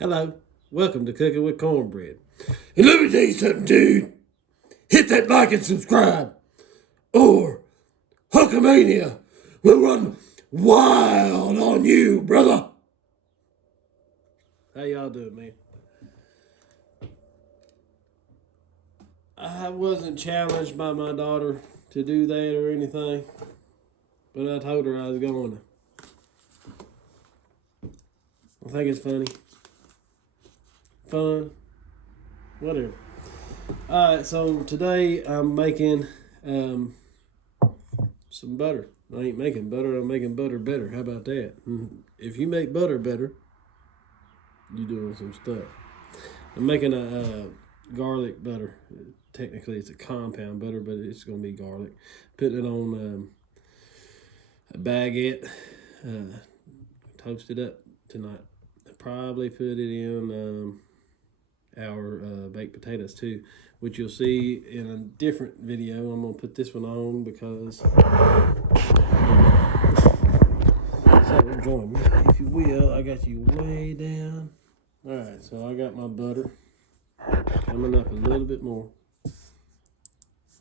Hello, welcome to Cooking with Cornbread. And let me tell you something, dude. Hit that like and subscribe, or Hulkamania will run wild on you, brother. How y'all doing, man? I wasn't challenged by my daughter to do that or anything, but I told her I was going to. I think it's funny. Fun. Whatever. Alright, so today I'm making some butter. I ain't making butter, I'm making butter better. How about that? If you make butter better, you're doing some stuff. I'm making a garlic butter. Technically, it's a compound butter, but it's going to be garlic. Putting it on a baguette. Toast it up tonight. Probably put it in our baked potatoes too, which you'll see in a different video. I'm going to put this one on because so join me, if you will. I got you way down. All right, so I got my butter coming up a little bit more.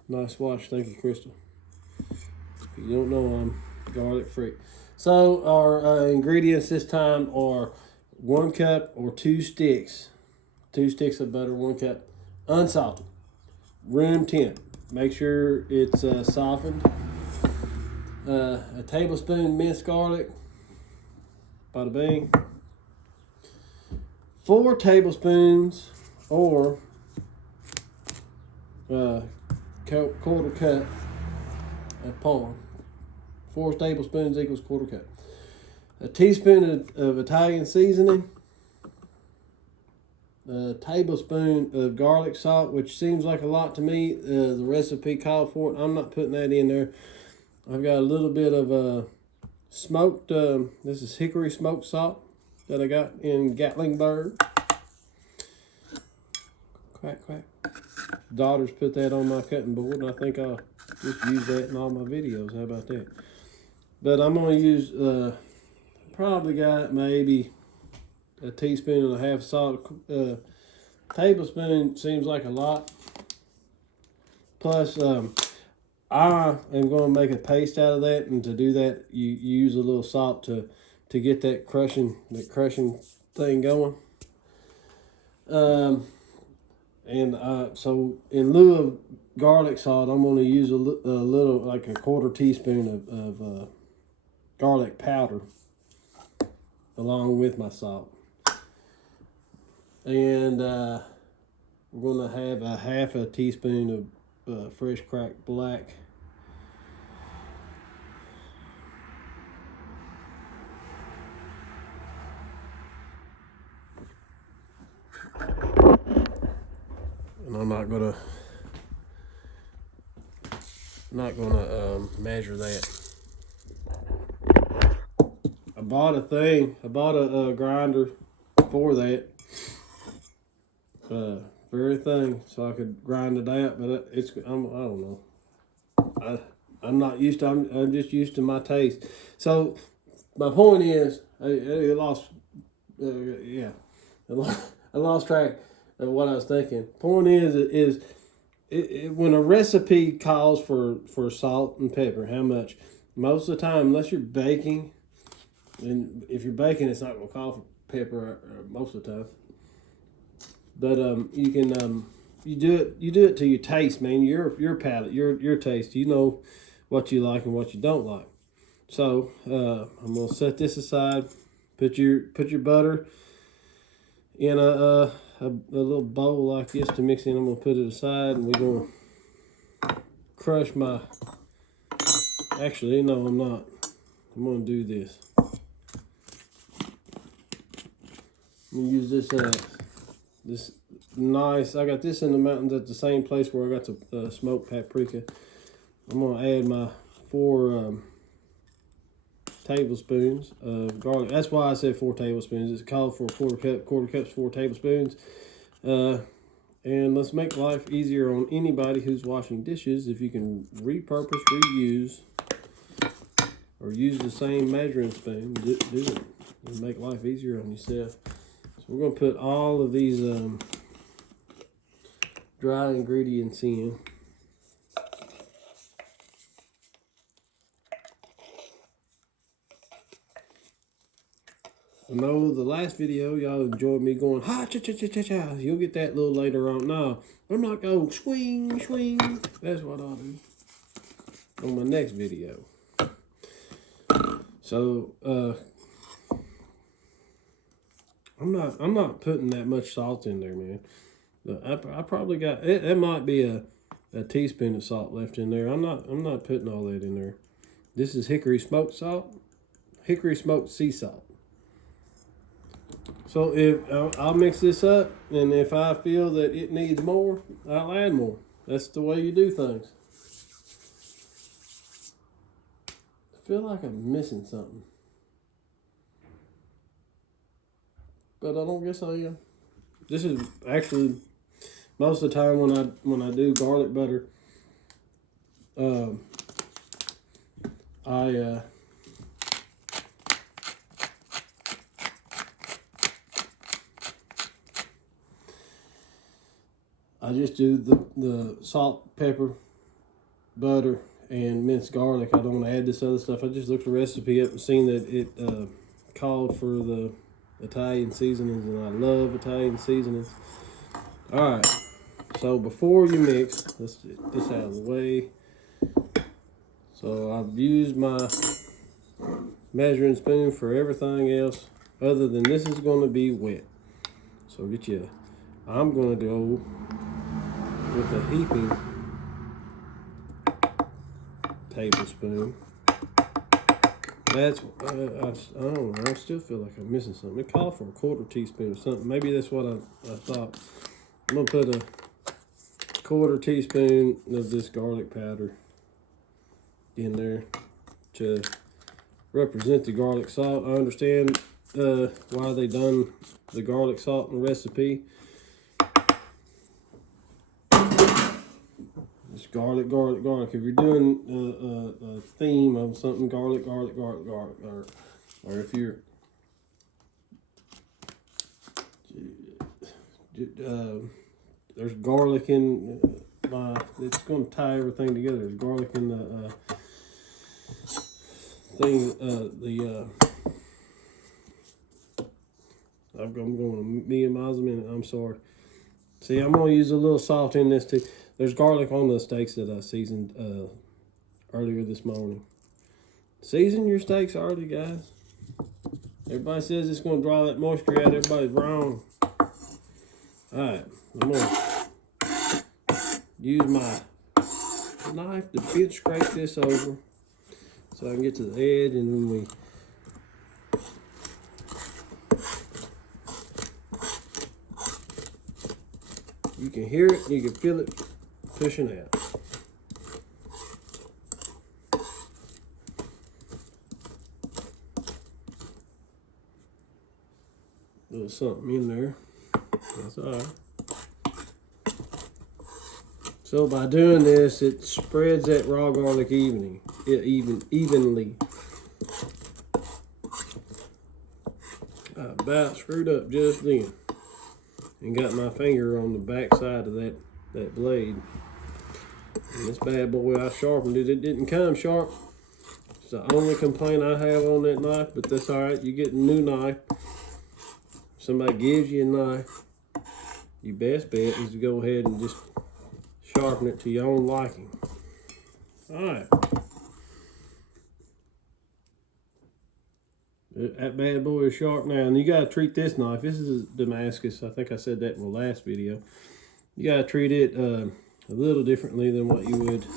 Nice wash, thank you, Crystal. If you don't know, I'm garlic free. So our ingredients this time are 1 cup or 2 sticks. 2 sticks of butter, 1 cup, unsalted, room temp. Make sure it's softened. A tablespoon minced garlic, bada bing. 4 tablespoons or quarter cup of Parm. 4 tablespoons equals quarter cup. A teaspoon of Italian seasoning. A tablespoon of garlic salt, which seems like a lot to me. The recipe called for it. I'm not putting that in there. I've got a little bit of smoked, this is hickory smoked salt that I got in Gatlinburg. Quack, quack. Daughters put that on my cutting board, and I think I'll just use that in all my videos. How about that? But I'm going to use, probably got maybe a teaspoon and a half salt. Tablespoon seems like a lot. Plus, I am going to make a paste out of that, and to do that, you use a little salt to get that crushing thing going. So in lieu of garlic salt, I'm going to use a little, like a quarter teaspoon of garlic powder along with my salt. And we're going to have a half a teaspoon of fresh cracked black. And I'm not gonna measure that. I bought a grinder for that. Very thing, so I could grind it out, but I don't know. I'm not used to. I'm just used to my taste. So my point is, I lost track of what I was thinking. Point is when a recipe calls for salt and pepper, how much? Most of the time, unless you're baking, and if you're baking, it's not going to call for pepper most of the time. But you can you do it to your taste, man. Your palate, your taste. You know what you like and what you don't like. So I'm gonna set this aside. Put your butter in a little bowl like this to mix in. I'm gonna put it aside, and we're gonna crush my. Actually, no, I'm not. I'm gonna do this. I'm gonna use this nice. I got this in the mountains at the same place where I got the smoked paprika. I'm gonna add my 4 tablespoons of garlic. That's why I said 4 tablespoons. It's called for a quarter cup's 4 tablespoons. And let's make life easier on anybody who's washing dishes. If you can repurpose, reuse, or use the same measuring spoon, do it. It'll make life easier on yourself. we're gonna put all of these dry ingredients in. I know the last video y'all enjoyed me going ha cha cha cha cha cha. You'll get that a little later on. No, I'm not going swing swing. That's what I'll do on my next video. So I'm not putting that much salt in there, man. I probably got it. It might be a teaspoon of salt left in there. I'm not putting all that in there. This is hickory smoked salt, hickory smoked sea salt. So if I'll mix this up, and if I feel that it needs more, I'll add more. That's the way you do things. I feel like I'm missing something, but I don't guess I am. This is actually most of the time when I do garlic butter. I just do the salt, pepper, butter, and minced garlic. I don't add this other stuff. I just looked the recipe up and seen that it called for the Italian seasonings, and I love Italian seasonings. All right, so before you mix, let's get this out of the way. So I've used my measuring spoon for everything else other than this is going to be wet. So I'm going to go with a heaping tablespoon. That's I don't know. I still feel like I'm missing something. It called for a quarter teaspoon or something. Maybe that's what I thought. I'm gonna put a quarter teaspoon of this garlic powder in there to represent the garlic salt. I understand why they done the garlic salt in the recipe. It's garlic, garlic, garlic. If you're doing a theme of something, garlic, garlic, garlic, garlic, or if you're there's garlic in it's going to tie everything together. There's garlic in the thing. I'm going a million miles a minute. I'm sorry. See, I'm going to use a little salt in this too. There's garlic on the steaks that I seasoned earlier this morning. Season your steaks early, guys. Everybody says it's going to draw that moisture out. Everybody's wrong. Alright, I'm going to use my knife to bit scrape this over so I can get to the edge, and then you can hear it, you can feel it pushing out. A little something in there. That's all right. So by doing this, it spreads that raw garlic evenly. I about screwed up just then and got my finger on the back side of that blade. And this bad boy, I sharpened it. It didn't come sharp. It's the only complaint I have on that knife, but that's all right. You get a new knife. Somebody gives you a knife, your best bet is to go ahead and just sharpen it to your own liking. All right. That bad boy is sharp now, and you got to treat this knife. This is a Damascus. I think I said that in the last video. You got to treat it a little differently than what you would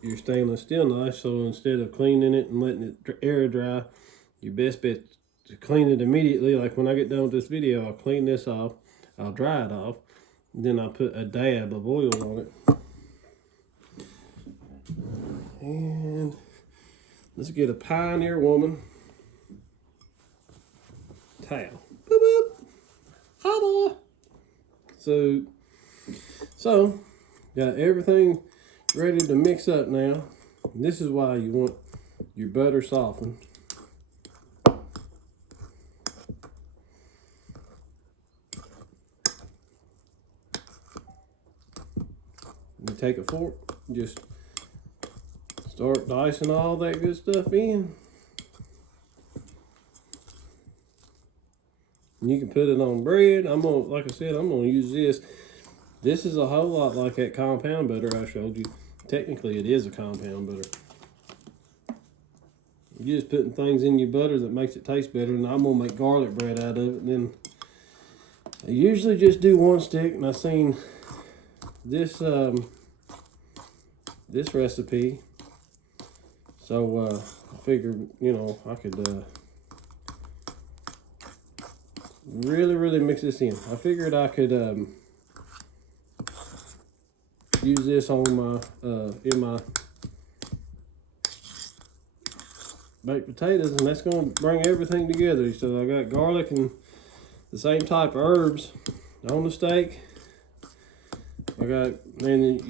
your stainless steel knife. So instead of cleaning it and letting it air dry, your best bet to clean it immediately. Like when I get done with this video, I'll clean this off, I'll dry it off, and then I'll put a dab of oil on it. And let's get a Pioneer Woman towel. Boop, boop. Holla. So got everything ready to mix up now. And this is why you want your butter softened. You take a fork, just start dicing all that good stuff in. And you can put it on bread. Like I said, I'm gonna use this. This is a whole lot like that compound butter I showed you. Technically, it is a compound butter. You're just putting things in your butter that makes it taste better, and I'm gonna make garlic bread out of it. And then I usually just do one stick, and I seen this this recipe, so I figured, you know, I could really mix this in. I figured I could use this on my in my baked potatoes, and that's going to bring everything together. So I got garlic and the same type of herbs on the steak. I got, and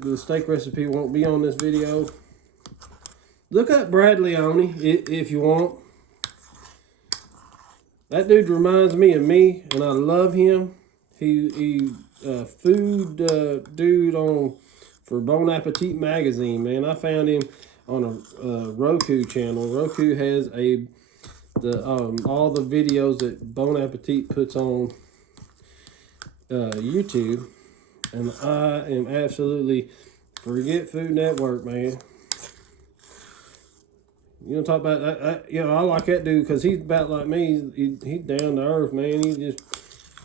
the steak recipe won't be on this video. Look up Brad Leone if you want. That dude reminds me of me, and I love him. He food dude for Bon Appetit magazine, man. I found him on a Roku channel. Roku has all the videos that Bon Appetit puts on YouTube, and I am absolutely, forget Food Network, man. You know, talk about you know, I like that dude because he's about like me. He's down to earth, man.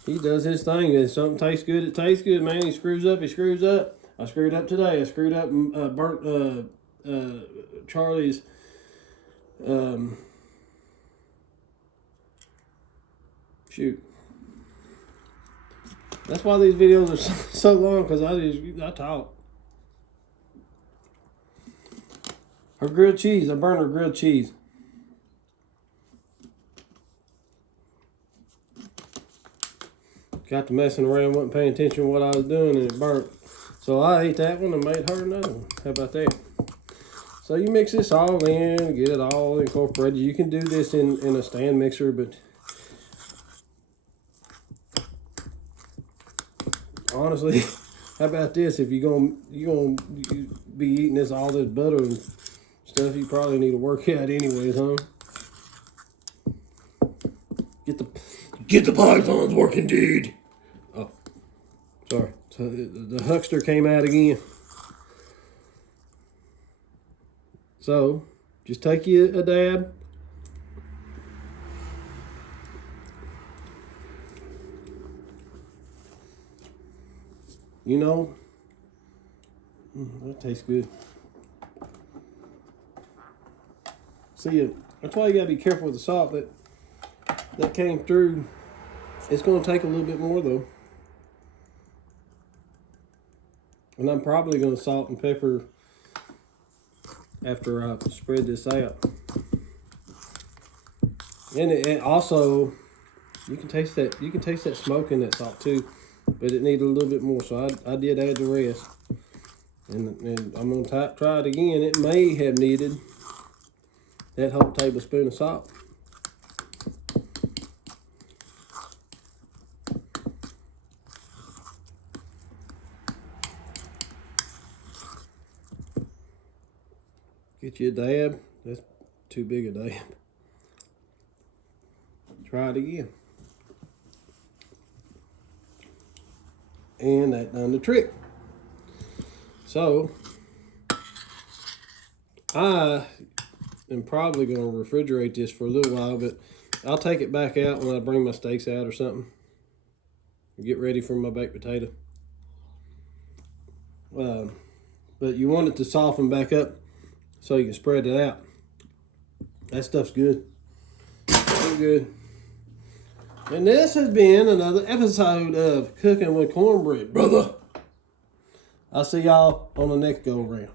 He does his thing. If something tastes good, it tastes good, man. He screws up, he screws up. I screwed up today. I screwed up burnt Charlie's shoot. That's why these videos are so long, because I talk. Her grilled cheese. I burned her grilled cheese. Got to messing around, wasn't paying attention to what I was doing, and it burnt. So I ate that one and made her another one. How about that? So you mix this all in, get it all incorporated. You can do this in a stand mixer, but honestly, how about this? If you're gonna be eating all this butter and stuff, you probably need to work out anyways, huh? Get the pythons working, dude. Oh, sorry. So the huckster came out again. So just take you a dab. You know, that tastes good. See, that's why you gotta be careful with the salt that came through. It's gonna take a little bit more though. And I'm probably gonna salt and pepper after I spread this out. And also, you can taste that smoke in that salt too, but it needed a little bit more, so I did add the rest. And I'm gonna try it again. It may have needed that whole tablespoon of salt. Get you a dab. That's too big a dab. Try it again. And that done the trick. So I am probably going to refrigerate this for a little while, but I'll take it back out when I bring my steaks out or something. Get ready for my baked potato. But you want it to soften back up so you can spread it out. That stuff's good. So good. And this has been another episode of Cooking with Cornbread, brother. I'll see y'all on the next go around.